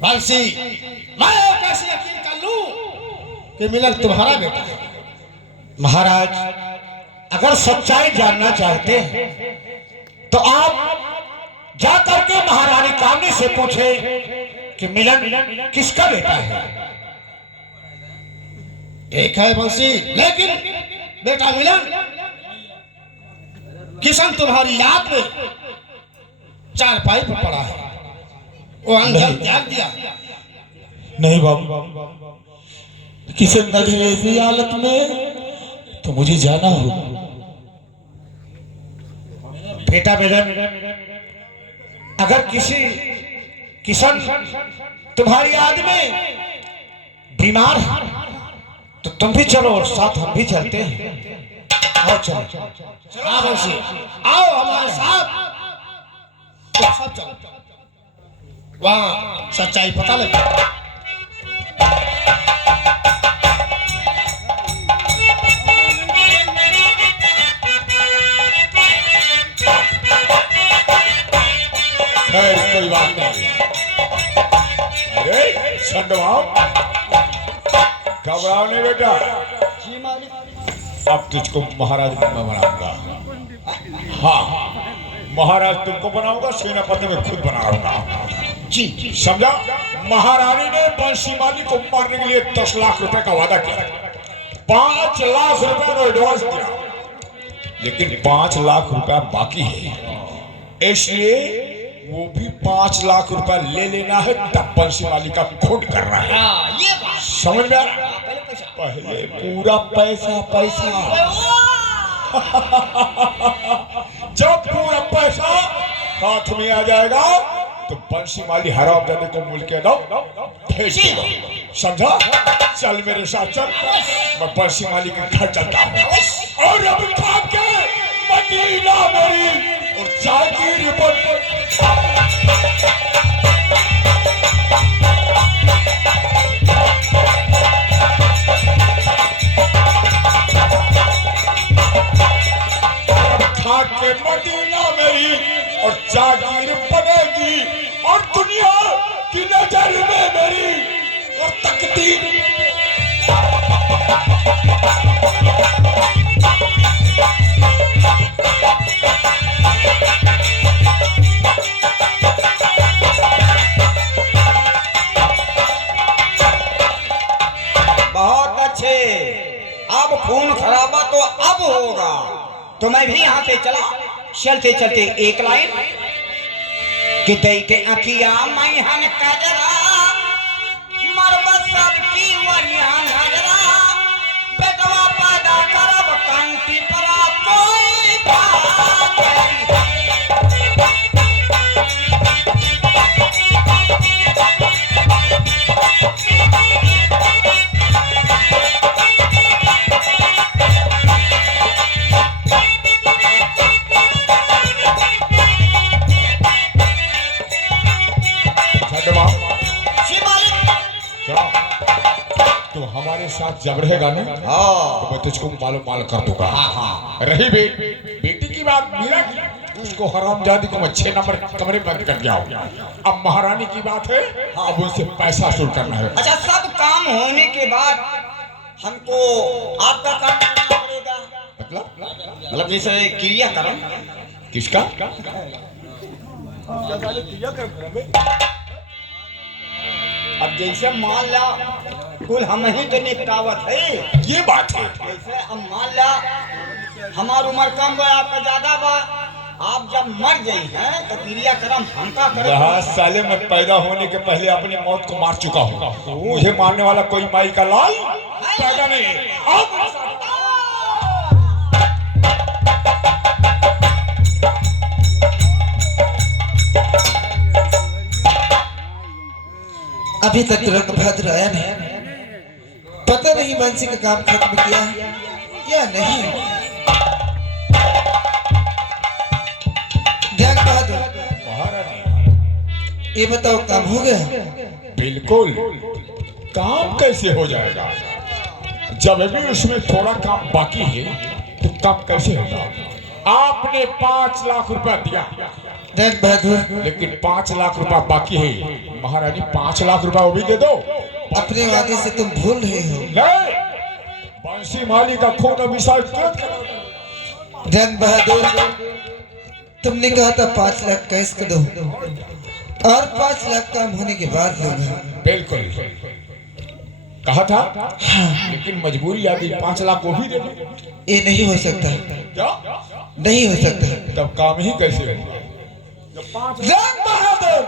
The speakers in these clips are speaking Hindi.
बंसी, मैं कैसे यकीन कर लूं कि मिलन तुम्हारा बेटा है? महाराज, अगर सच्चाई जानना चाहते हैं तो आप जाकर के महारानी कामनी से पूछे कि मिलन किसका बेटा है। ठीक है बंसी, लेकिन बेटा मिलन किशन तुम्हारी याद में चारपाई पर पड़ा है, वो अंधर त्याग दिया। नहीं बाबू, किशन नगर ऐसी हालत में तो मुझे जाना होगा। बेटा मिलन, अगर किशन तुम्हारी याद में बीमार है तो तुम भी चलो और साथ हम भी चलते हैं। आओ चलो। हाँ बंसी, आओ हमारे साथ, तो सब चलो, वहां सच्चाई पता लगे। खैर कोई बात नहीं। अरे संडवाओ, घबराओ नहीं बेटा, अब तुझको महाराज मैं बनाऊंगा। हाँ, महाराज तुमको बनाऊंगा, सेनापति में खुद बनाऊंगा। जी समझा? महारानी ने बंसीमाली को मारने के लिए 10 लाख रुपए का वादा किया, 5 लाख रुपए का एडवांस दिया, लेकिन 5 लाख रुपया बाकी है, इसलिए वो भी 5 लाख रुपया ले लेना है, तब बंसीमाली का खून करना है। ये बात समझ में आ रहा? पहले पूरा पैसा जब पूरा पैसा हाथ में आ जाएगा तो बंसीमाली हरामजादे को मुल्क के दो भेज देगा। समझा? चल मेरे साथ चल, मैं बंसीमाली के घर चलता हूँ और अब उठा के मदीना मेरी और जागीर बन। के मदीना मेरी और जागीर बनेगी और दुनिया की नजर में मेरी और तकदीर। बहुत अच्छे, अब खून खराबा तो अब होगा। तो मैं भी यहाँ से चला, चलते चलते एक लाइन कि दई के अखिया मैहन कजरा मरब सबकी वरिया नजरा बेटवा पैदा करब कंठी परा कोई बात तो हमारे साथ जब रहेगा ना, तो मैं तुझको माल कर दूंगा। रही बेटी की बात, मीरा की, उसको हरामजादी को मैं 6 नंबर कमरे बंद कर दिया हूँ। अब महारानी की बात है, अब उनसे पैसा वसूल करना है। अच्छा, सब काम होने के बाद हमको आपका काम करना पड़ेगा। मतलब जैसे क्रियाकर्म किसका? अब जैसे मान ला कुल हम ही तो निपटावत है, ये बात है। जैसे अब मान ला हमार उम्र कम बा, आपका ज्यादा बा, आप जब मर गई हैं तो क्रियाक्रम हमका करे। साले में पैदा होने के पहले अपनी मौत को मार चुका हूँ, मुझे मारने वाला कोई माई का लाल पैदा नहीं। अब अभी तक रंगभद्र आया नहीं, पता नहीं बंसी का काम खत्म किया या नहीं। ध्यान बहादुर, ये बताओ काम हो गया? बिल्कुल, काम कैसे हो जाएगा जब भी उसमें थोड़ा काम बाकी है, तो काम कैसे होगा? आपने 5 लाख रुपया दिया, रंग बहादुर, लेकिन 5 लाख रुपया बाकी है। महारानी 5 लाख रुपया वो भी दे दो। अपने वादे से तुम भूल रहे हो। नहीं, बंसी माली का खून अभिशाप तुरंत करो। रंग बहादुर, तुमने कहा था 5 लाख कैश कर दो और 5 लाख काम होने के बाद दूंगा। बिल्कुल कहा था। हाँ। लेकिन मजबूरी आ गई, 5 लाख वो भी दे दो। ये नहीं हो सकता। क्या नहीं हो सकता। तब काम ही कैसे होगा? रंग बहादुर,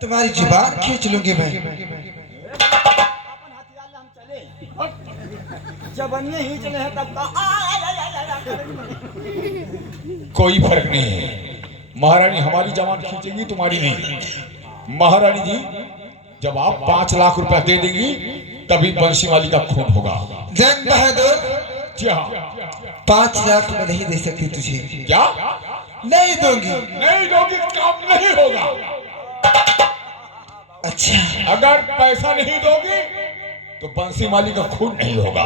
तुम्हारी जुबान खींच लूंगी मैं। जब अन्य ही चले हैं तब कोई फर्क नहीं है। महारानी हमारी जवान खींचेंगी, तुम्हारी नहीं। महारानी जी, जब आप 5 लाख रुपया दे देंगी तभी बंसी माली का खून होगा। रंग बहादुर, क्या 5 लाख में नहीं दे सकती तुझे। क्या नहीं दूंगी। नहीं दोगी, काम नहीं होगा। अच्छा, अगर पैसा नहीं दोगी तो बंसी माली का खून नहीं होगा,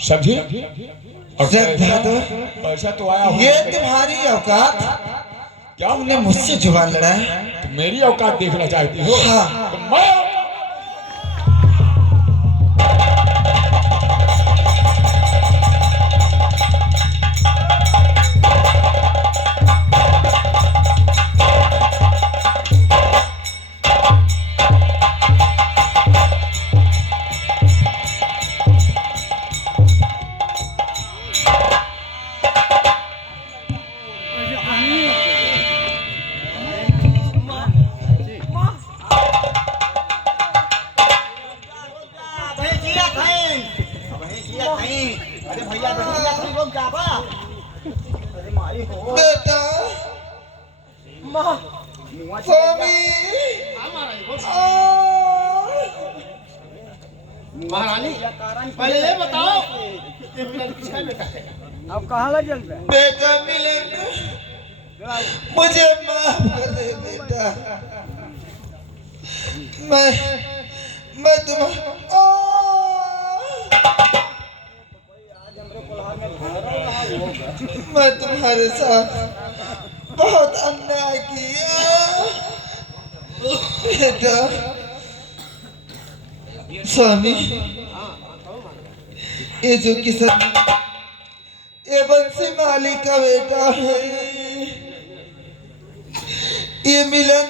समझे? और रंग बहादुर, पैसा तो आया ये होगा। तुम्हारी औकात? क्या तुमने मुझसे जुबान लड़ाया? तो मेरी औकात देखना चाहती हो? हाँ। तो मैं बेटा, स्वामी, महारानी पहले ये बताओ किसका बेटा है? अब कहाँ लग चल रहा बेटा मिलन, मुझे माफ कर दे बेटा। मैं मैं तुम्हारे साथ बहुत अन्याय किया बेटा। स्वामी, ये जो किसान, ये बंसी माली का बेटा है। ये मिलन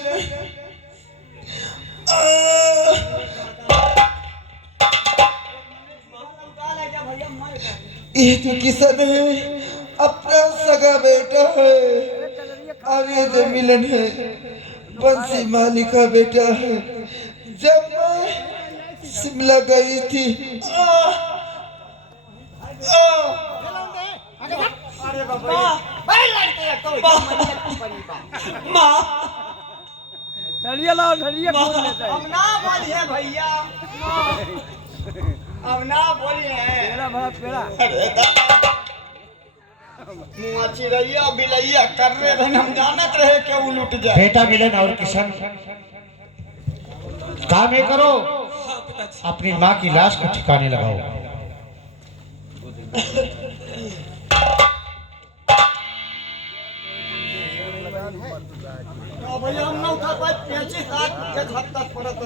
ये जो किसान है अपना सगा बेटा है, और ये जो मिलन है बंसी माली का बेटा है। जब मैं शिमला गई थी धड़िया लाओ, धड़िया खोल लेता है। अब ना बोलिए भैया, अब ना बोलिए। पेड़ा भरा पेड़ा। मुआ चिड़ैया बिलैया कर रहे थे, हम जानत रहे कि वो लुट जाए। बेटा मिलन और किशन, काम ये करो, अपनी माँ की लाश को ठिकाने लगाओ। भैया हम ना उठा पाए, 35 लाख के हद तक पड़ा तो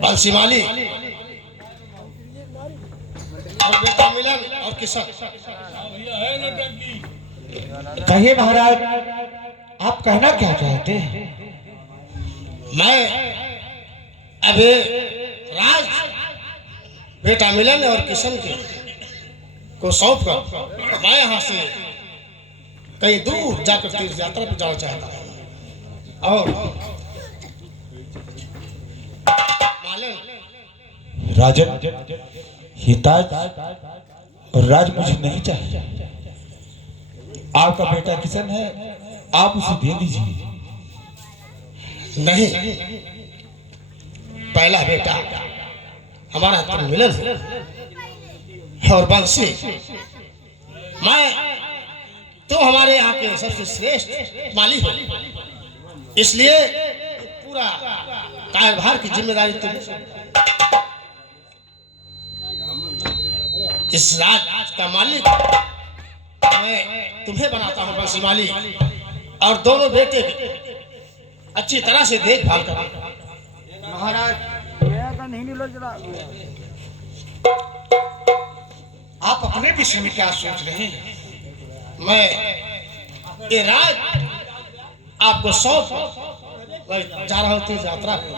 बंसी माली और बेटा मिलन और किशन। कहिए महाराज, आप कहना क्या चाहते हैं? मैं अभी राज बेटा मिलन और किशन के को सौंप कर मैं यहाँ से कहीं दूर जाकर तीर्थ यात्रा पर जाना चाहता हूँ। और राजन, ये ताज और राज मुझे नहीं चाहिए। आपका बेटा किशन है, आप उसे दे दीजिए। नहीं, पहला बेटा हमारा तो मिलन है और बंसी, मैं तो हमारे यहाँ के सबसे श्रेष्ठ मालिक हो, इसलिए पूरा कार्यभार की जिम्मेदारी तुम, इस राज का मालिक मैं तुम्हें बनाता हूँ बंसी मालिक, और दोनों बेटे अच्छी तरह से देखभाल कर। महाराज मेरा का नहीं लो जरा आप अपने विषय में क्या सोच रहे हैं? मैं ये राज आपको सौंप मैं जा रहा हूँ तीर्थ यात्रा पे।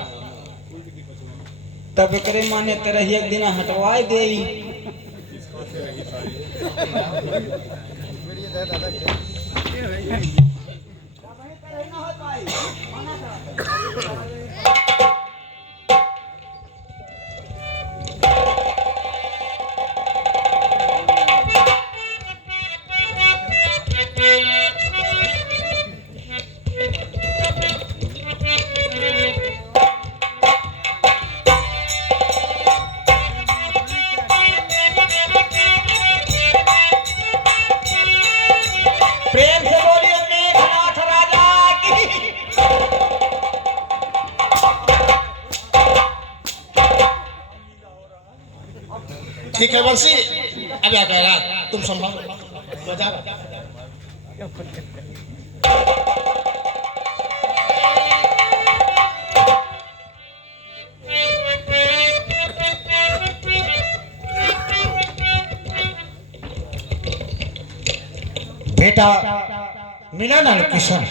तब करे माने तेरा एक दिन हटवाए दे। प्रेम से बोलिए मेघनाथ राजा की। ठीक है बंसी, अब क्या कह रहा तुम संभालो, मैं जा रहा। बेटा मिलन और किशन,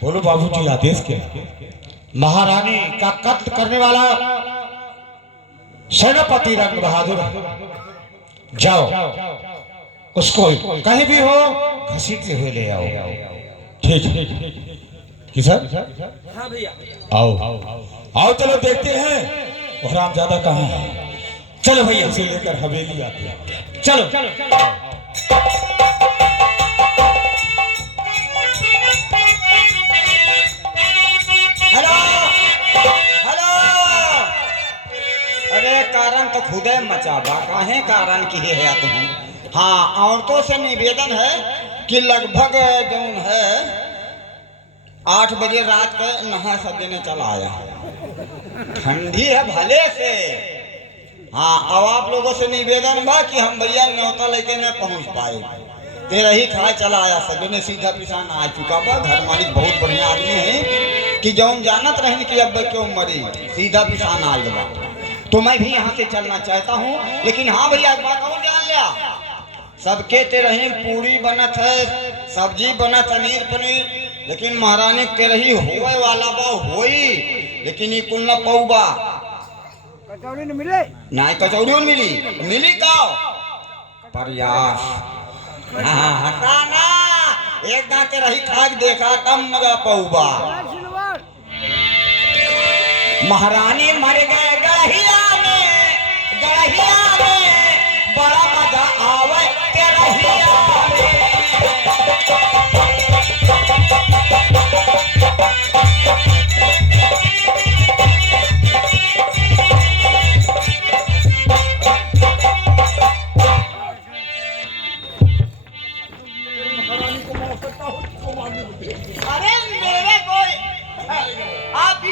बोलो बाबूजी, आदेश क्या है? महारानी का कत्ल करने वाला सेनापति रंग बहादुर है। जाओ उसको कहीं भी हो घसीटते हुए ले आओ। ठीक है किशन, हाँ भैया। आओ आओ चलो देखते हैं वो हरामजादा कहाँ है। चलो भैया, उसे लेकर हवेली आते हैं। चलो। Hello hello. अरे कारण तो खुदे मचाबा, काहे कारण की है तुम। हाँ, औरतों से निवेदन है कि लगभग जौन है 8 बजे रात के नहा सब देने चला आया। ठंडी है भले से। हाँ, अब आप लोगों से निवेदन बा कि हम भैया न्योता लेके न पहुंच पाए, तेरा ही खाए चला आया। सजने सीधा पिसान आ चुका बा। घर मालिक बहुत बढ़िया आदमी है कि जौन जानत रहन कि अब क्यों मरी, सीधा पिसान आ गया। तो मैं भी यहाँ से चलना चाहता हूँ, लेकिन हाँ भैया एक बात और जान लिया, सबके तेरही पूरी बनत है, सब्जी बनत पनीर पनीर, लेकिन महारानी तेरही होए वाला बा होई, लेकिन ये कुल न पौबा कचौड़ी न मिले ना कचौड़ी मिली मिली का प्रयास। हाँ, हटा ना, एक दांते रही खाक देखा तब मजा पौबा। सिलवार महारानी मर गए गढ़िया में, गढ़िया में बड़ा मजा आवे गढ़िया में। अरे मेरे को आप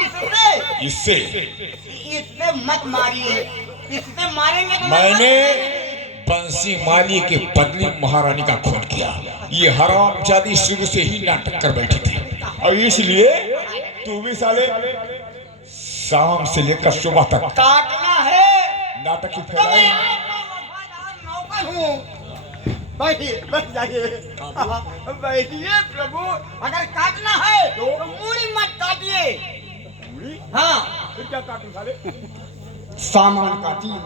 इससे इससे मत मारिए, इससे मारेंगे तो मैंने बंसी माली के बदले महारानी का खून किया। ये हरामजादी शुरू से ही नाटक कर बैठी थी, और इसलिए तू भी साले शाम से लेकर सुबह तक काटना है। नाटक ही तो मैं फैलाई। आपका वफादार नौकर हूँ। बैठिए, बैठ जाइए, बैठिए प्रभु। अगर काटना है तो मूड़ी मत काटिए। हाँ, फिर क्या काटूं साले? सामान काटिए।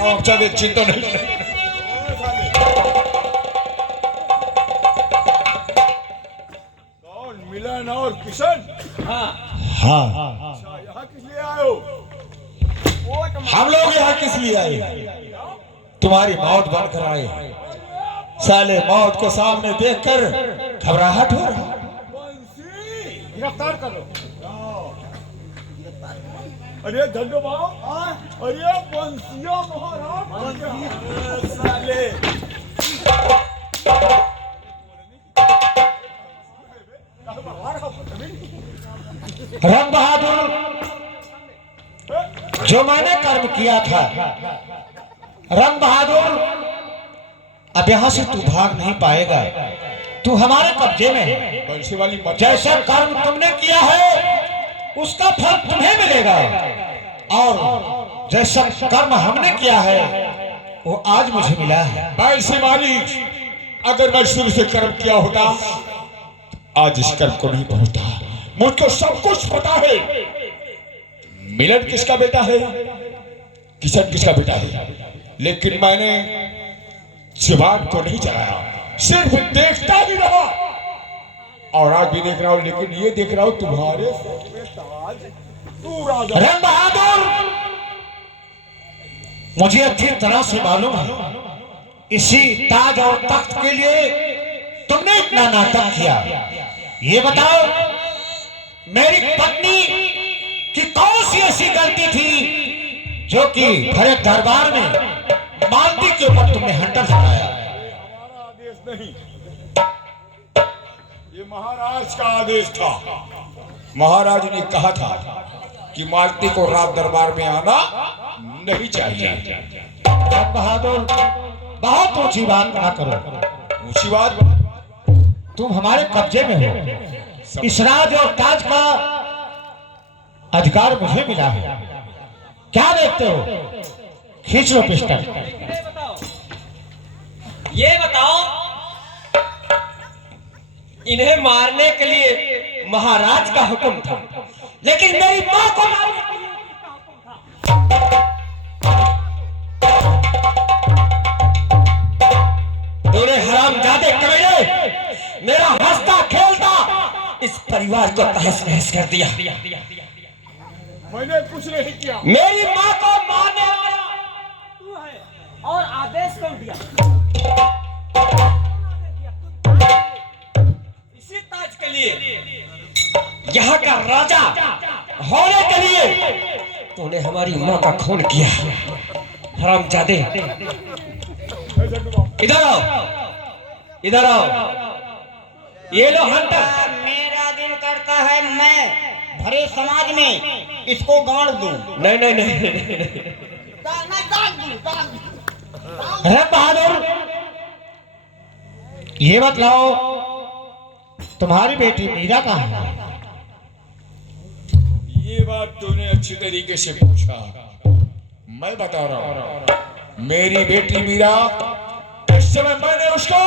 हरामजादे चिंता नहीं। कौन मिलन और किशन? हाँ अच्छा, यहाँ किस लिए आए हो? वोट हम लोग यहाँ किस लिए आए? तुम्हारी मौत बनकर आए। साले मौत को सामने देखकर घबराहट हो रहा। गिरफ्तार करो। अरे धंधो बाबू, अरे बंसिया महाराज साले। रंग बहादुर, जो मैंने कर्म किया था, रंग बहादुर, अब यहां से तू भाग नहीं पाएगा। तू हमारे कब्जे में है। बंसी वाली मत। जैसा कर्म तुमने किया है उसका फल तुम्हें मिलेगा, और जैसा कर्म हमने किया है वो आज मुझे मिला है। बंसी वाली, अगर मैं शुरू से कर्म किया होता आज इस कर्म को नहीं पहुंचता। मुझको सब कुछ पता है। मिलन किसका बेटा है, किशन किसका बेटा है, लेकिन मैंने जुबान को नहीं चलाया, सिर्फ देखता ही रहा। और आज भी देख रहा हूं, लेकिन ये देख रहा हूं तुम्हारे रंग बहादुर, मुझे अच्छी तरह से मालूम है इसी ताज और तख्त के लिए तुमने इतना नाटक किया। ये बताओ, मेरी पत्नी की कौन सी ऐसी गलती थी जो कि भरे दरबार में मालती के ऊपर तुमने हंटर चलाया? आदेश नहीं, ये महाराज का आदेश था। महाराज ने कहा था कि मालती को रात दरबार में आना नहीं चाहिए। रंग बहादुर, बहुत ऊंची बात ना करो। ऊंची बात? तुम हमारे कब्जे में हो। इस राज और ताज का अधिकार मुझे मिला है। क्या देखते हो? खींच लो पिस्टल। ये बताओ, इन्हें मारने के लिए महाराज का हुक्म था, लेकिन मेरी मां को मारने के लिए किसका हुक्म था? दोनों हरामजादे कमीने मेरा हंसता खेलता इस परिवार को तहस नहस कर दिया। मैंने कुछ नहीं किया। मेरी मां को मारने वाला तू है, और आदेश कौन दिया? इसी ताज के लिए, यहाँ का राजा होने के लिए तूने हमारी मां का खून किया। हरामजादे, इधर आओ, इधर आओ। ये लो हंटर। मेरा दिल करता है मैं भरे समाज में इसको गाड़ दूं। नहीं नहीं नहीं, नहीं। रंग बहादुर, ये बतलाओ, तुम्हारी बेटी मीरा कहाँ है? ये बात तूने अच्छी तरीके से पूछा, मैं बता रहा हूं। मेरी बेटी मीरा, इस समय मैंने उसको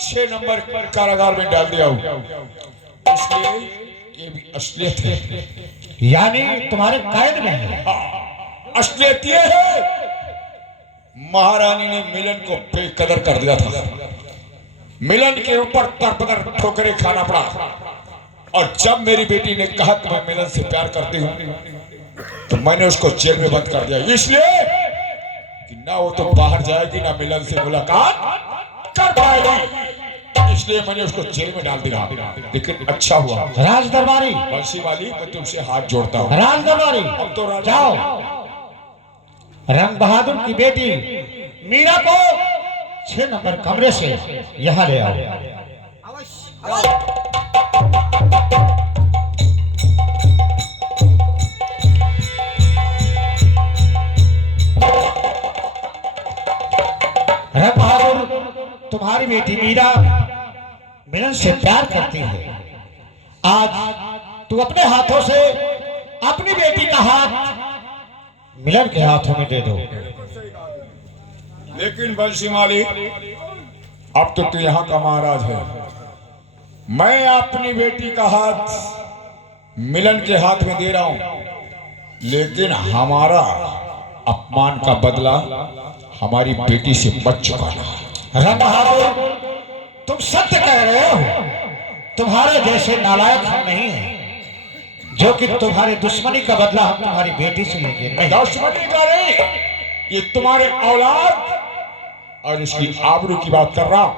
6 नंबर कारागार में डाल दिया हूं, इसलिए ये भी असलियत है। यानी तुम्हारे कैद में है? असलियत ये है, महारानी ने मिलन को बेकदर कर दिया था। मिलन के ऊपर तरपदर ठोकरें खाना पड़ा, और जब मेरी बेटी ने कहा कि मैं मिलन से प्यार करती हूं तो मैंने उसको जेल में बंद कर दिया, इसलिए कि ना वो तो बाहर जाएगी ना मिलन से मुलाकात कर पाएगी। इसलिए मैंने उसको जेल में डाल दिया। लेकिन अच्छा हुआ। राज दरबारी, बंसी वाली, मैं तुमसे हाथ जोड़ता हूँ। राज दरबारी, अब तो राजा जाओ, रंग बहादुर की बेटी मीरा को 6 नंबर कमरे से यहाँ ले आओ। रंग बहादुर, तुम्हारी बेटी मीरा मिलन से प्यार करती है। आज तू अपने हाथों से अपनी बेटी का हाथ मिलन के हाथों में दे दो। लेकिन बंसी माली, अब तो तू यहाँ का महाराज है। मैं अपनी बेटी का हाथ मिलन के हाथ में दे रहा हूं, लेकिन हमारा अपमान का बदला हमारी बेटी से बच चुका है। रंग बहादुर, तुम सत्य कह रहे हो। तुम्हारे जैसे नालायक हम नहीं हैं। जो कि तुम्हारे दुश्मनी का बदला हम तुम्हारी बेटी से लेंगे नहीं। दुश्मनी का नहीं, ये तुम्हारे औलाद और इसकी आबरू की बात कर रहा हूं।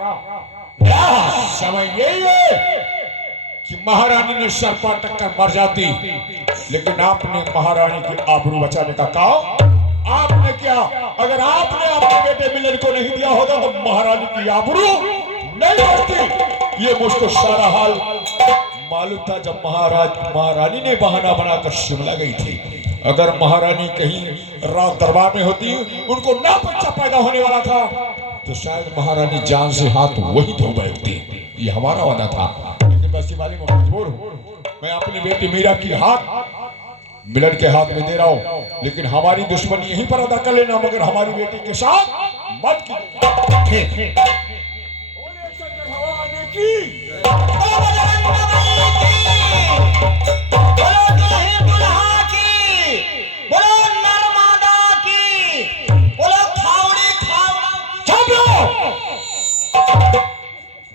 समय यही है कि महारानी ने सर पर टक्कर मर जाती, लेकिन आपने महारानी की आबरू बचाने का काम आपने किया। अगर आपने अपने बेटे मिलन को नहीं दिया होता तो महारानी की आबरू नहीं बढ़ती। ये मुझको सारा हाल मालूम था जब महारानी ने बहाना बनाकर शिमला गई थी। अगर महारानी कहीं रात दरबार में होती, उनको ना बच्चा पैदा होने वाला था, तो शायद महारानी जान से हाथ वही धो बैठती। ये हमारा वादा था, लेकिन बस वाली मैं मजबूर हूँ। मैं अपनी बेटी मीरा की हाथ मिलन के हाथ में दे रहा हूँ, लेकिन हमारी दुश्मनी यहीं पर अदा कर लेना, मगर हमारी बेटी के साथ मत की।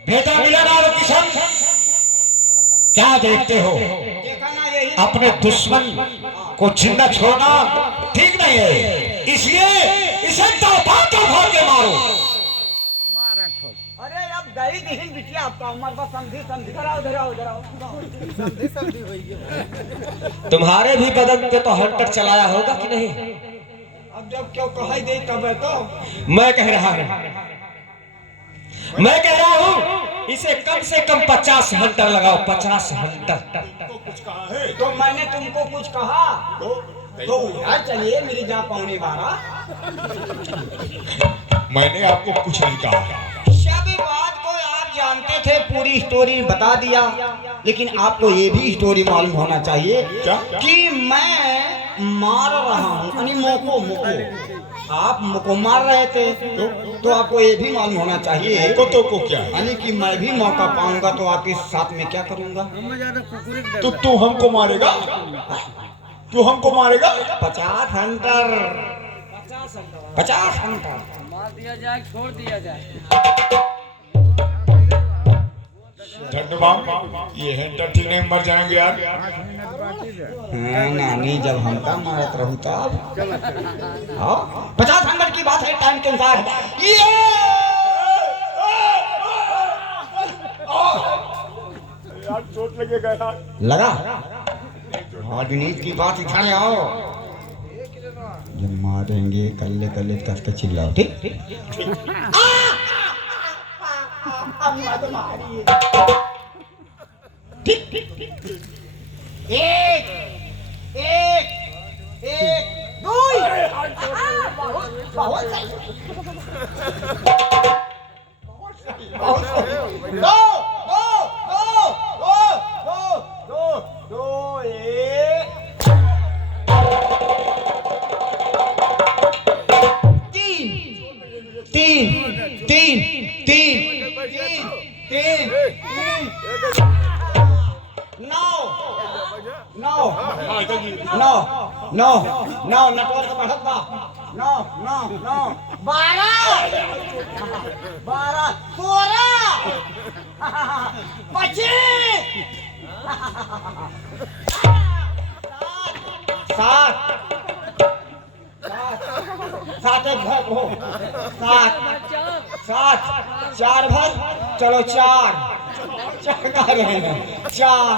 बेटा मिलन और किशन, क्या देखते हो? अपने दुश्मन को जिंदा छोड़ना ठीक नहीं है, इसलिए इसे तड़पा के मारो। अरे अब गई नहीं बिटिया, आपका उम्र बस समझी कराओ, धराओ समझी होई। तुम्हारे भी बदन पे तो हंटर चलाया होगा कि नहीं? अब जब क्यों कह दे तब है तो मैं कह रहा हूँ इसे कम से कम 50 हंटर लगाओ, 50 हंटर। तो मैंने तुमको कुछ कहा तो यार चलिए मेरी जहाँ पौने 12। मैंने आपको कुछ नहीं कहा। सभी बात को आप जानते थे, पूरी स्टोरी बता दिया, लेकिन आपको ये भी स्टोरी मालूम होना चाहिए क्या? कि मैं मार रहा हूँ, यानी मोको आप मुको मार रहे थे, तो आपको ये भी मालूम होना चाहिए को क्या, यानी कि मैं भी मौका पाऊंगा तो आपके साथ में क्या करूंगा। तो तू हमको मारेगा? तू हमको मारेगा? 50 हंटर, 50 हंटर मार दिया जाए, छोड़ दिया जाए। धन्यवाद। ये हंटर ठीक नहीं, मर जाएंगे यार। नानी जब हमका मारत रहू तब 50 हंटर की बात है, टाइम के अनुसार। यार चोट लगेगा यार। लगा राजनीति की बात इधर आओ, जब मारेंगे कल्ले कल्ले कस के चिल्लाओ, ठीक ठीक ठीक। एक एक एक दुई बहुत सही, दो एक तीन नौ नेटवर्क बढ़त बा। 12 7 4 भर, चलो 4 कर रहे हैं, 4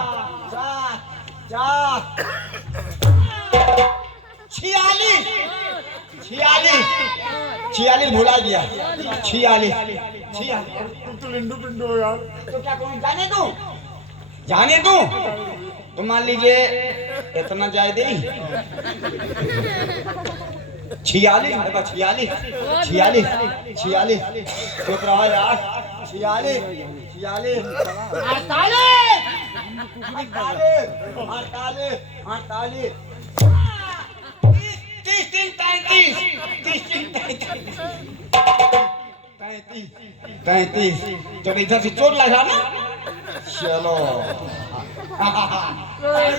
46 भुला गया, 46 तू लिंडू पिंडू हो यार। तो क्या करूं, जाने दूं तो मान लीजिए इतना जाए दे 46 चुप रहा यार, 46 48 33 जब इधर से चोट लगा ना, चलो 38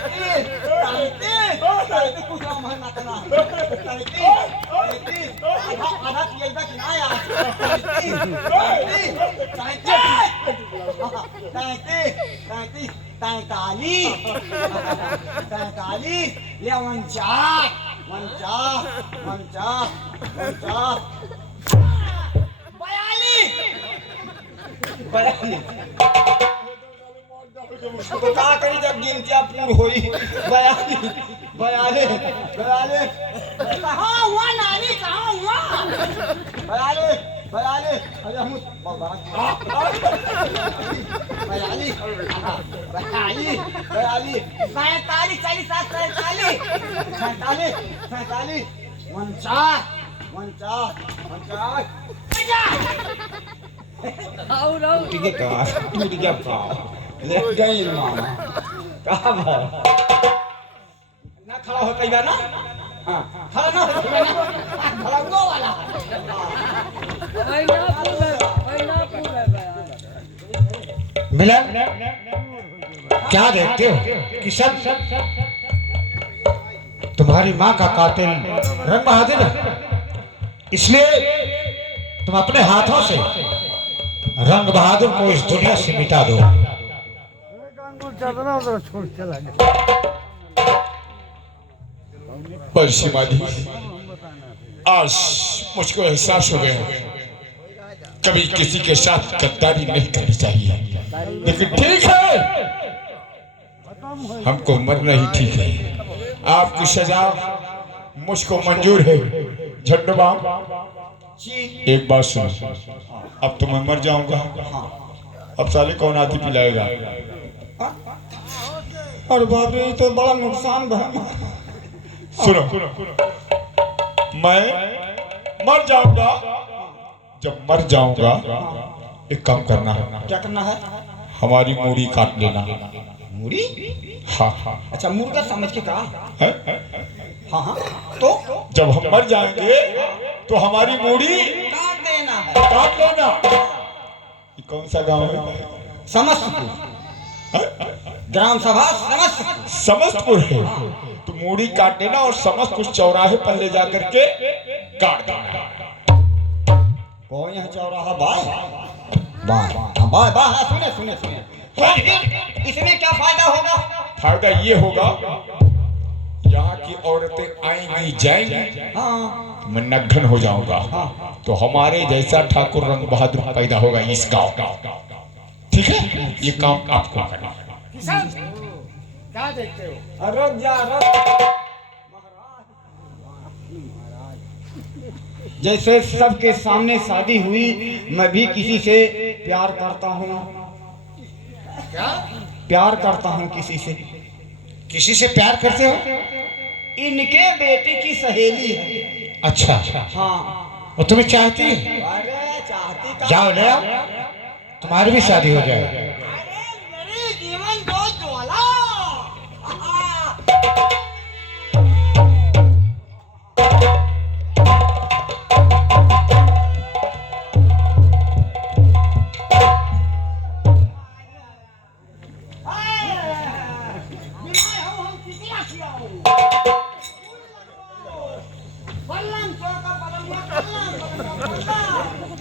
तैंतीस 43 ले 49 तो का करी जब गिनतिया पूर होई 42 कहाँ हुआ नानी कहाँ हुआ 42 अरे हम 45 ठीक है का टूट गया पाँव ले गई मामा कहाँ भाई ना खड़ा हो कई बार ना हाँ खड़ा ना हो कई बार ना खड़ा गो वाला मिलन क्या देखते हो किशन? तुम्हारी माँ का कातिल रंग बहादुर है, इसलिए तुम अपने हाथों से रंग बहादुर को इस दुनिया से मिटा दो। बंसी माली, आज मुझको एहसास हो गया कभी किसी के साथ गद्दारी नहीं करनी चाहिए, लेकिन ठीक है हमको मरना ही ठीक है। आपकी सजा मुझको मंजूर है। झंडू बाम एक बात सुन, अब तो मैं मर जाऊंगा, अब साले कौन आती पिलाएगा? और बाप रे तो बड़ा नुकसान भाई। सुनो, मैं मर जाऊंगा, जब मर जाऊंगा एक काम करना है। क्या करना है? हमारी मूड़ी काट लेना। मूड़ी? हाँ हाँ अच्छा मुर्गा समझ के कहा है? हाँ हाँ तो जब हम मर जाएंगे तो हमारी मूड़ी काट देना है। काट लेना। ये कौन सा गांव है? समस्तपुर ग्राम सभा समस्तपुर। समस्तपुर है तो मूड़ी काट देना और समस्तपुर चौराहे पर ले जाकर के काट देना। कौन यहाँ चौराहा? बाय बाय सुने इसमें क्या फायदा होगा? फायदा ये होगा, यहाँ की औरतें आएंगी जाएंगी, हाँ मैं नग्न हो जाऊंगा, तो हमारे जैसा ठाकुर रंग बहादुर पैदा होगा इस गांव का। ठीक है, ये काम आपको करना है। क्या देखते हो? रुक जा जैसे सबके सामने शादी हुई, मैं भी किसी से प्यार करता हूँ। क्या प्यार करता हूँ किसी से। किसी से प्यार करते हो? इनके बेटे की सहेली है। अच्छा, हाँ वो तुम्हें चाहती है? अरे चाहती का जाओ ले आओ, तुम्हारी भी शादी हो जाए। मेरे जीवन को ज्वाला।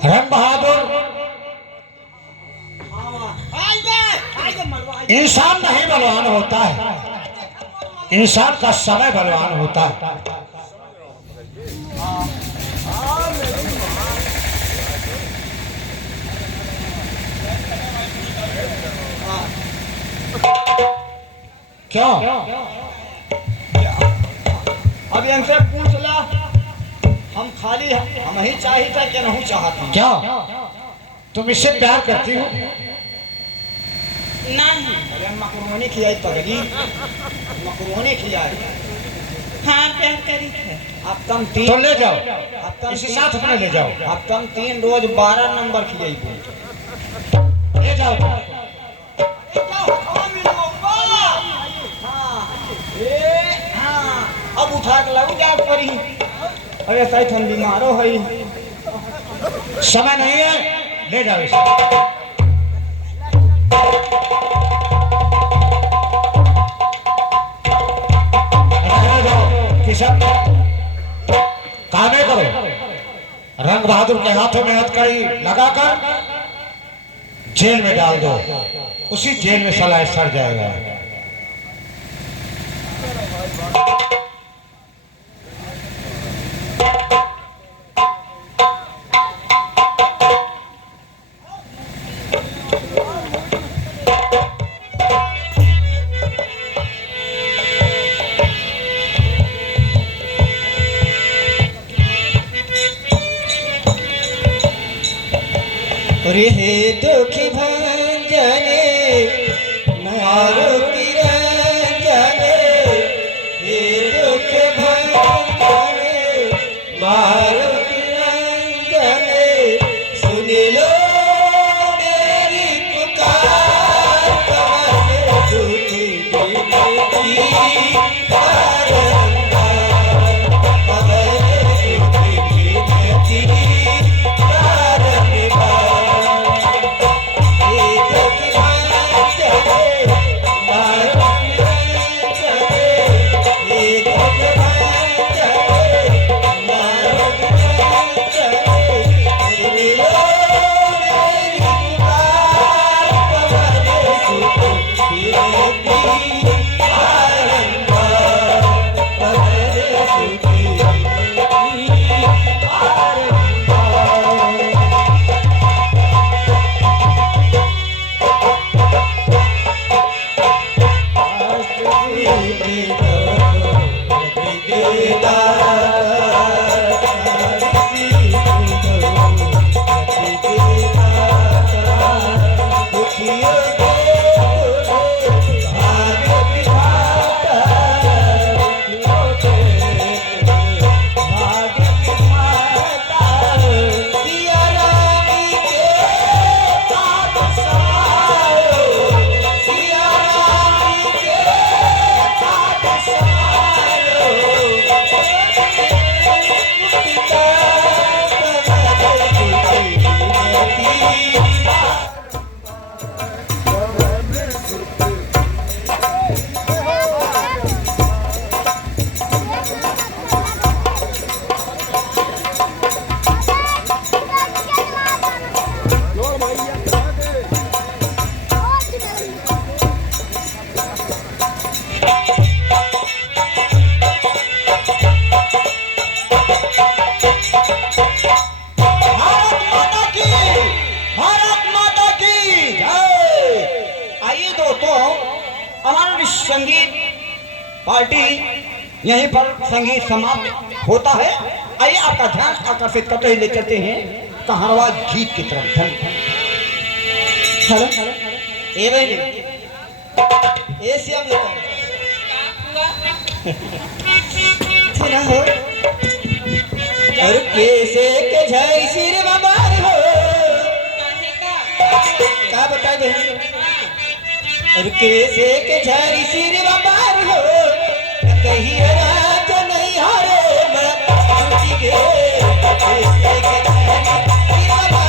रंग बहादुर इंसान नहीं बलवान होता है, इंसान का समय बलवान होता है। क्यों? अब इनसे पूछ ला, हम खाली हम ही चाहते कि नहीं चाहते? क्या तुम इससे प्यार करती हो? नहीं। अरे मकरोनी खिलाई पगली, मकरोनी खिलाई। हाँ प्यार करी थे। अब तुम तीन तो ले जाओ, अब तुम इसी तीन- साथ अपने ले जाओ। अब तुम 3 रोज 12 नंबर खिलाई। ले जाओ। अब उठा के लगू जा परी। अरे सही हम बीमारो है। समय नहीं है, ले जाओ इसे। किशन कामे करो, रंग बहादुर के हाथों में हथकड़ी लगाकर जेल में डाल दो, उसी जेल में साला सड़ जाएगा। अरे हे दुखी भंजने मारो पिरंजने, हे दुख भंजने मारो पिरंजने, सुन लो मेरी पुकार, कमल दुख विनती बारंबार, कमल दुख विनती संगीत पार्टी यहीं पर संगीत समाप्त होता है। आइए आपका ध्यान आकर्षित करते हुए ले चलते हैं कहारवा गीत की तरफ। हेलो ए भाई ए श्याम सुना हो और कैसे के झाई सिर बाबा हो का बताए बहन और कैसे के झारी सिर बाबा हो कहीं रात नहीं हारे मैं छुट्टी के कैसे के झारी सिर बाबा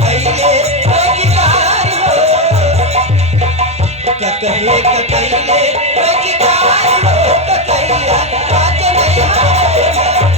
कहीं कहे ककैले रोजगार हो ककैया राज नहीं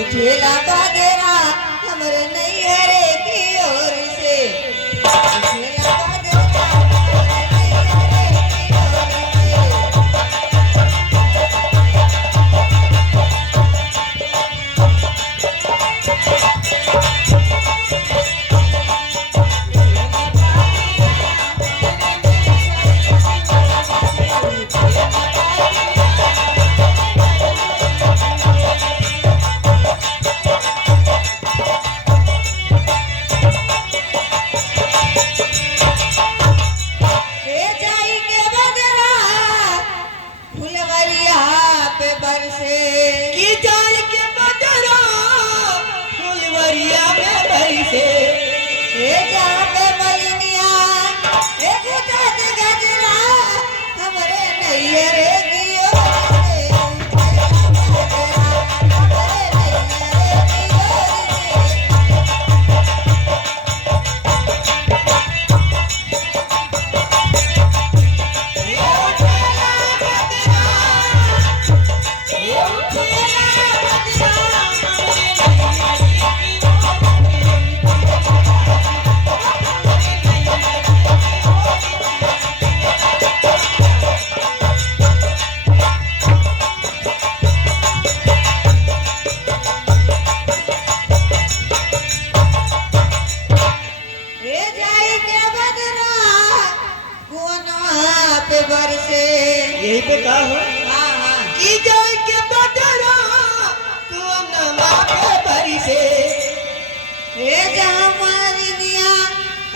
उठेला बादरा हमरे नैहरे की ओर से उठेला बादरा हमरे नैहरे की ओर से ले जाई के बदरा फुलवरिया पे बरसे की जाय के बदरा फुलवरिया में बरसे ले जा पे मलिनिया ले गुजर गजरा हमरे नैहरे की ओर से उठेला बादरा हमरे नैहरे की ओर से ले जाई के बदरा कुआं पे बरसे यही पे कहा हो हाँ हाँ की जाय के बदरा तू नमा के बरसे हे जहाँ मारी दिया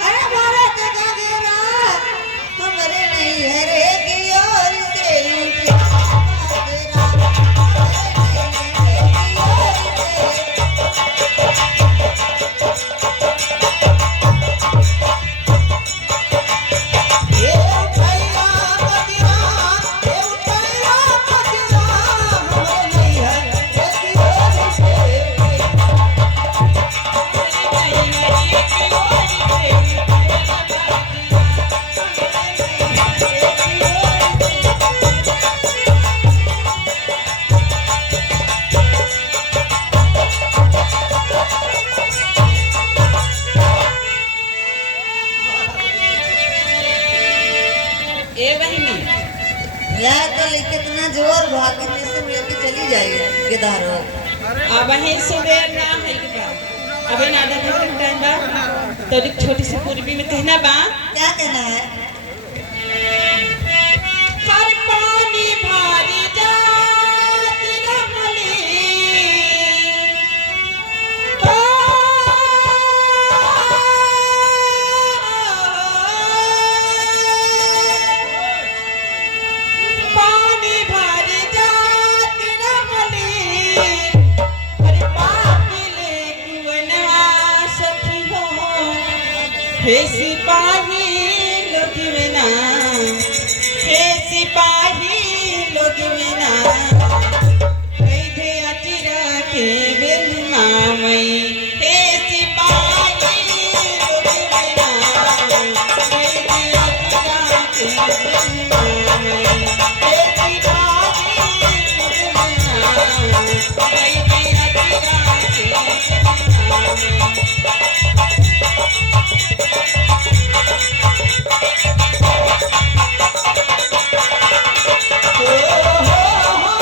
अरे भारत गगरा हमरे नैहरे की ओर से उठे बादरा हमरे नैहरे की ओर से ये उठैया बदरा ये उठैया बदरा हमरे नैहर की ओर से ए बहिनी यार तो कितना जोर भागने से लेके चली जाएगी गिदारो अब है सुबह ना है के बा अबे ना आधा घंटे का टाइम बा तो एक छोटी सी पूर्वी में कहना बा क्या कहना है? हर पानी भारी जात रहली पानी भारी जात रहली हर पापिले कुवनवा सखी हो हे सिपाही लोग बिना हे सिपाही लोग बिना कैदे अचिरा के बिना मई हे सिपाही लोग बिना कैदे अचिरा के बिना मई हे सिपाही लोग बिना कैदे अचिरा के बिना मई हो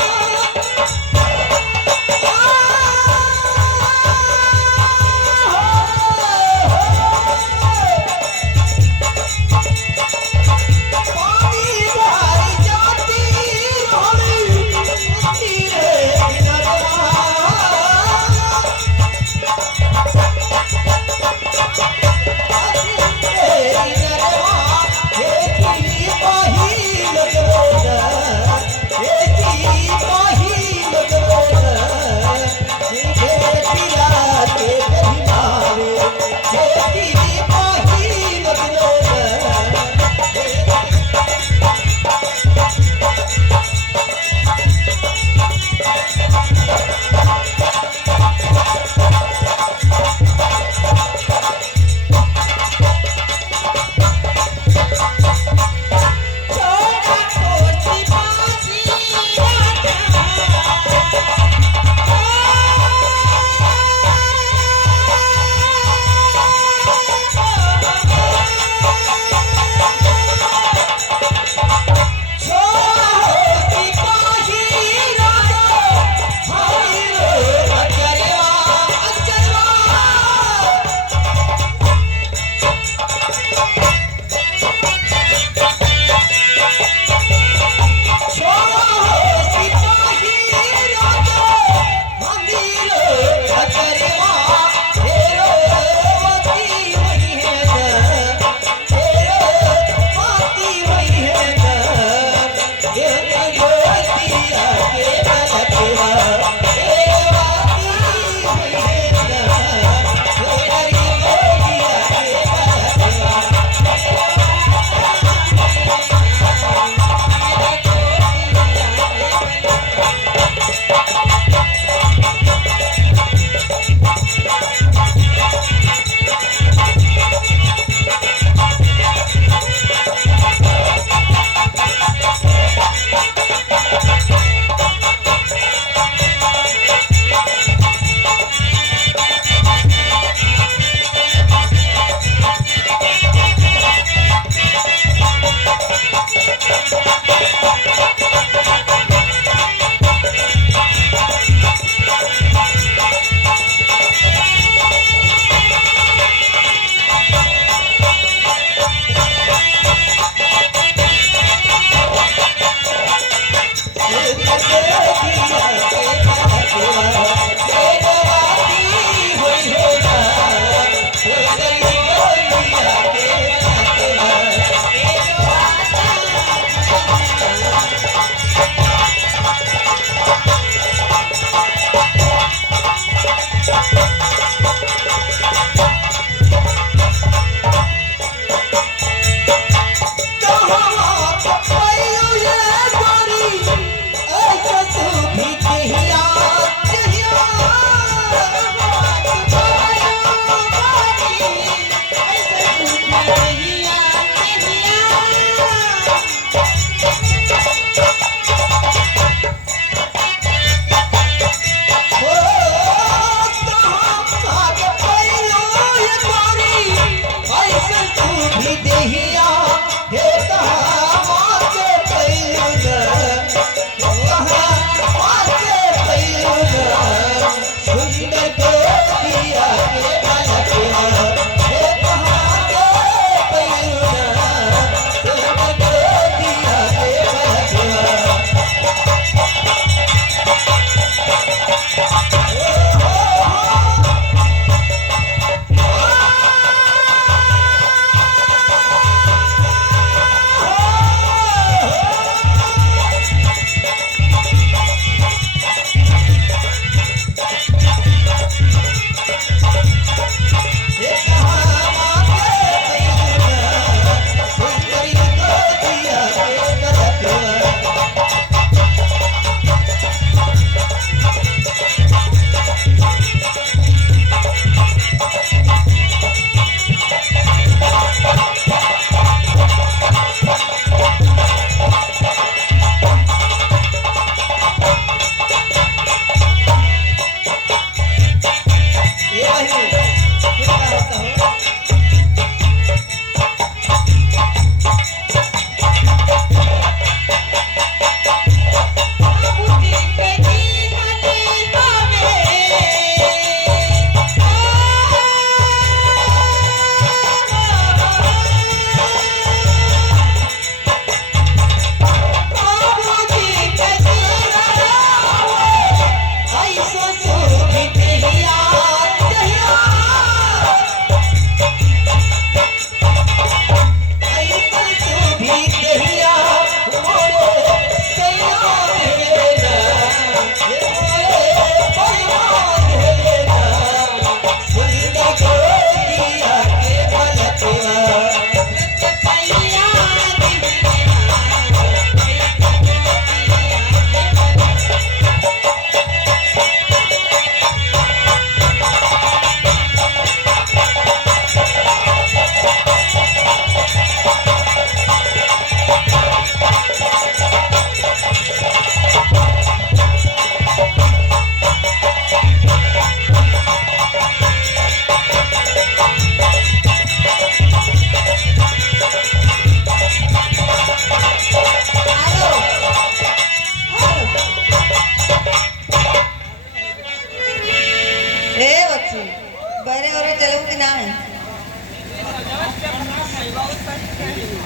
कि ना बहरे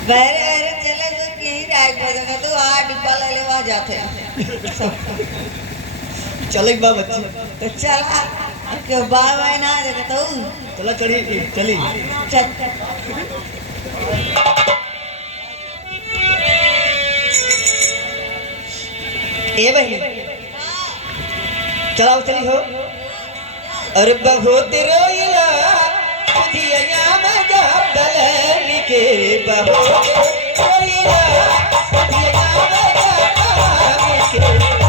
बहरे चले जो कहीं राइट बजेगा तो आ डिब्बा ले लेवा जाते चले बा बच्ची तो चला क्यों बाय बाय ना देगा तो चला चली चली चल ए बहनी चलाओ चली हो अरे बहुत रोइला दिया मजा दलन के बहुत रोइला दिया मजा दलन के